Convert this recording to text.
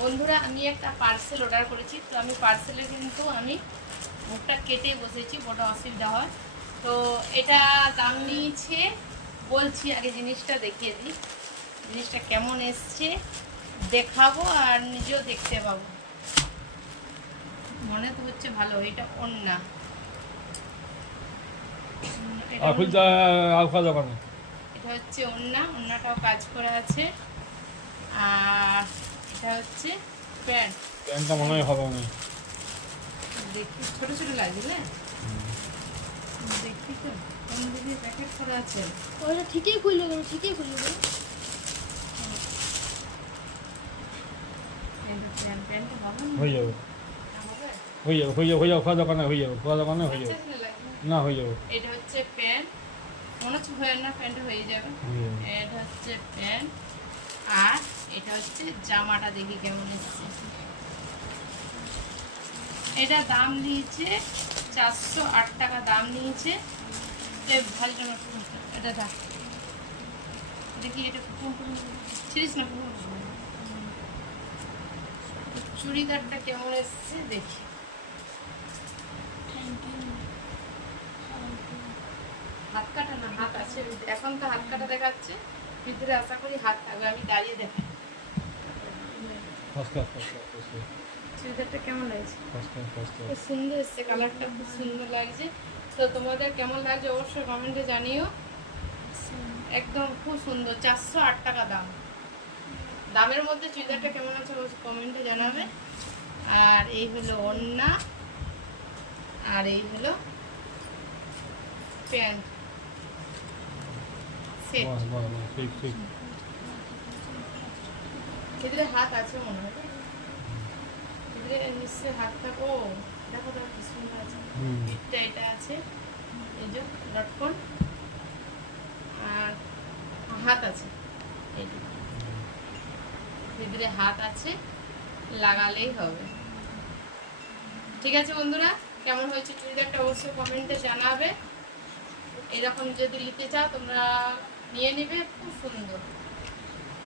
বন্ধুরা আমি একটা পার্সেল অর্ডার করেছি, তো আমি পার্সেলে কিন্তু আমি মুখটা কেটে বসেছি, বড় অসুবিধা হয়। তো এটা দাম নিয়েছে, বলছি আগে জিনিসটা দেখিয়ে দিই, জিনিসটা কেমন এসছে দেখাবো আর নিজেও দেখতে পাবো। মনে তো হচ্ছে ভালো। এটা ওড়না, এটা হচ্ছে ওড়না, ওড়নাটাও কাজ করা আছে। আর এটা হচ্ছে প্যান্ট, প্যান্টটা মনে হয় হবে না, দেখি ছোট ছোট লাগছে না, দেখি তো কোন দিকে প্যাকেট করা আছে। ওটা ঠিকই খুলে গেল, ঠিকই খুলে গেল। প্যান্টটা হবে না? হয়ে যাবে, হবে? হয়ে যাবে, খোলা দোকানে হয়ে যাবে, খোলা দোকানে হয়ে যাবে, আচ্ছা, লাগবে। না হয়ে যাবে, এটা হচ্ছে প্যান্ট, মনে হচ্ছে হয় না, প্যান্ট হয়ে যাবে। এটা হচ্ছে প্যান্ট, আর এটা হচ্ছে জামাটা, দেখি কেমন এসছে। এটা দাম নিয়েছে 408 টাকা দাম নিয়েছে। ভালো জামা, এটা দেখ, দেখি এটা ছিড়িস না, চুড়িদারটা কেমন এসছে দেখি। হাত কাটা না, হাত আছে এখন, তো হাত কাটা দেখাচ্ছে, ভিতরে আশা করি হাত থাকবে, আমি দাঁড়িয়ে দেখাই। চুড়িদারটা কেমন লাগছে? খুব সুন্দর এসছে, কালারটা খুব সুন্দর লাগছে। তো তোমাদের কেমন লাগছে অবশ্যই কমেন্টে জানিও। একদম খুব সুন্দর, 408 টাকা দাম। দামের মধ্যে চুড়িদারটা কেমন আছে অবশ্যই কমেন্টে জানাবে। আর এই হলো ওড়না, আর এই হলো প্যান্ট সেট। ভিতরে হাত আছে মনে হয়, ভিতরে নিশ্চয়ই হাত থাকো। দেখো তো কি সুন্দর আছে, পিঠটা এটা আছে, এই যে লটকন, আর হাত আছে, এইটা ভিতরে হাত আছে, লাগালেই হবে। ঠিক আছে বন্ধুরা, কেমন হয়েছে চুড়িদারটা অবশ্যই কমেন্টে জানাবে। এরকম যদি নিতে চাও তোমরা নিয়ে নেবে, খুব সুন্দর।